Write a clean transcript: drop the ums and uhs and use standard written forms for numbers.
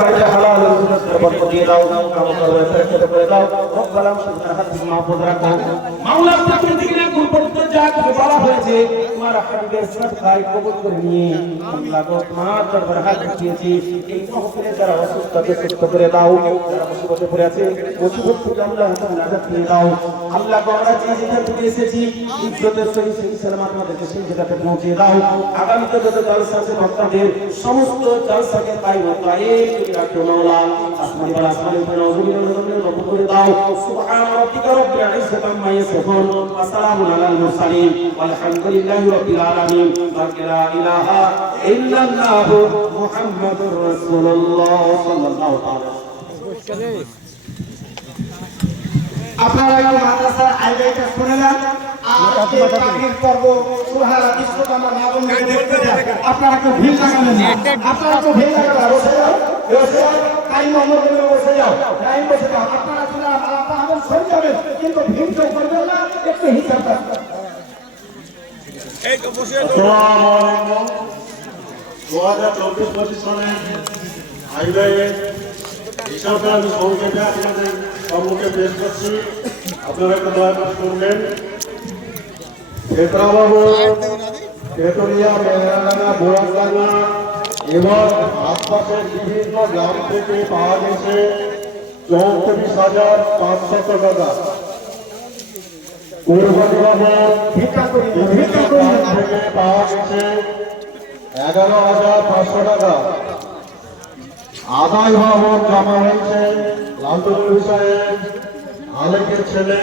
বাড়িতে হালাল রুজির বরকত দিয়ে দাও, কাম করবে ফেরেশতা করে দাও, রব্বানা সুবহানাকা হাদিস মাহফুজ রাখো। মাওলা প্রথম থেকে এখন পর্যন্ত যা কিছু বলা হয়েছে তোমার হাবিবের সাদকায় কবুল করে নিয়ে আল্লাহ গো তোমার দরবারে হাত উঠিয়েছি। এই মাহফিলে যারা অসুস্থ আছে সুস্থ করে দাও, যারা মুসিবতে পড়ে আছে মুসিবত থেকে আল্লাহ তাআলা নাজাত দিয়ে দাও। আল্লাহ গো আমরা যে যেখান থেকে এসেছি ইজ্জতের সহিত সহি সালামত আমাদেরকে সেই জায়গাতে পৌঁছে দাও। আগামীতে যত জলসা আছে ভক্তদের সমস্ত জলসাকে কায়েম করে রাখো মাওলা। আসমানি ওয়াল আসমানি নবুল করে দাও। সুবহান রাব্বিকা রাব্বিল ইজ্জাতি আম্মা ইয়াসিফুন ওয়া সালামুন আলাল মুরসালিন ওয়ালহামদুলিল্লাহি রাব্বিল আলামিন। লা ইলাহা ইল্লাল্লাহ মুহাম্মাদুর রাসূলুল্লাহ সাল্লাল্লাহু আলাইহি। আপনারা এই মাদ্রাসার আইডিটা শুনে নেন। আজকে তাকবীর পর্ব সুবহান ইসলাম আমরা না বন্ধ করতে যাই। আপনারা কেউ ভিড় লাগাবেন না, আপনারা কেউ ভিড় লাগাবেন না। বসে যাও, বসে যাও, টাইম অনুযায়ী বসে যাও, টাইম বসে যাও। আপনারা শুনে আপনারা সরে যাবেন, কিন্তু ভিড় কেউ করবেন না, একটু হিসাব রাখবেন। এই তো বসে আসসালামু আলাইকুম। 2024-25 সনের আইডিয়ার হিসাবটা আমি সংক্ষেপে আপনাদের সম্মুখে পেশ করছি। আপনারা একটা দয়া করে শুনবেন। ক্ষেত্রাবাবু, তেতুলিয়া, মেঘাডাঙ্গা, বোরাডাঙ্গা এবং আশপাশের বিভিন্ন গ্রাম থেকে পাওয়া গেছে 34,500 টাকা। থেকে পাওয়া গেছে 11,500 টাকা। আদায় ভবন জমা হয়েছে লালটুকুর বিষয়ে আলেকের ছেলে